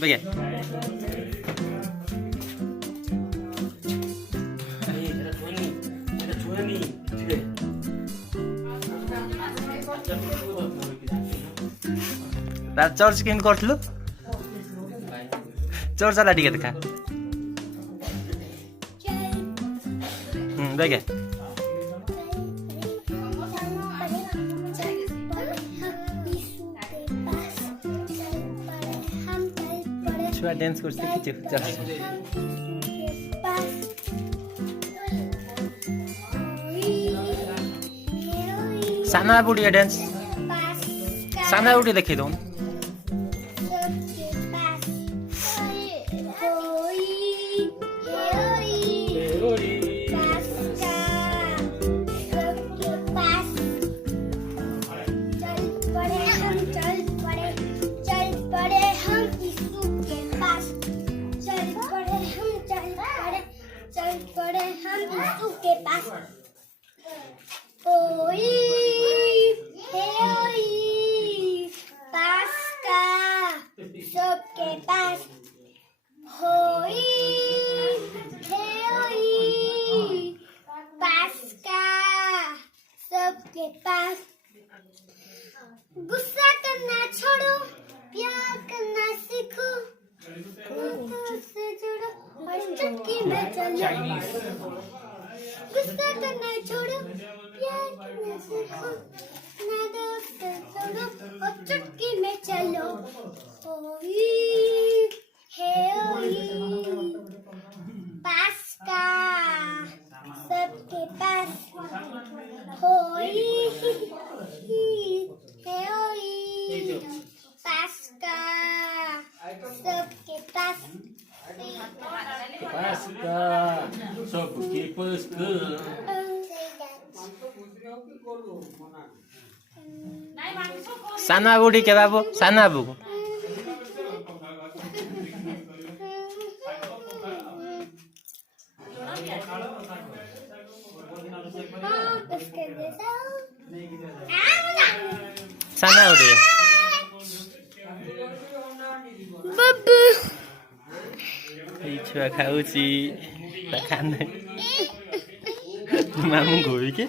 बघे church केम करूँ church वाला टिके देखा बघे छुआ डांस कर देखी चर्च साना बुढ़िया डांस साना बुढ़ी देखी दो सबके पास होई पास्का सबके पास गुस्सा करना छोड़ो प्यार करना सीखो से जुड़ो और चुटकी में चलो गुस्सा करना छोड़ो प्यार करना सीखो ना दोस्त छोड़ो और चुटकी में चलो ओई पास्का सबके पास होई पास्का सबके पास Pasca, सबके पास साना बुढ़ी के बाबू साना बुक साना बुढ़ी बब्बू छुआ खाऊची खाने मामू घोड़ी के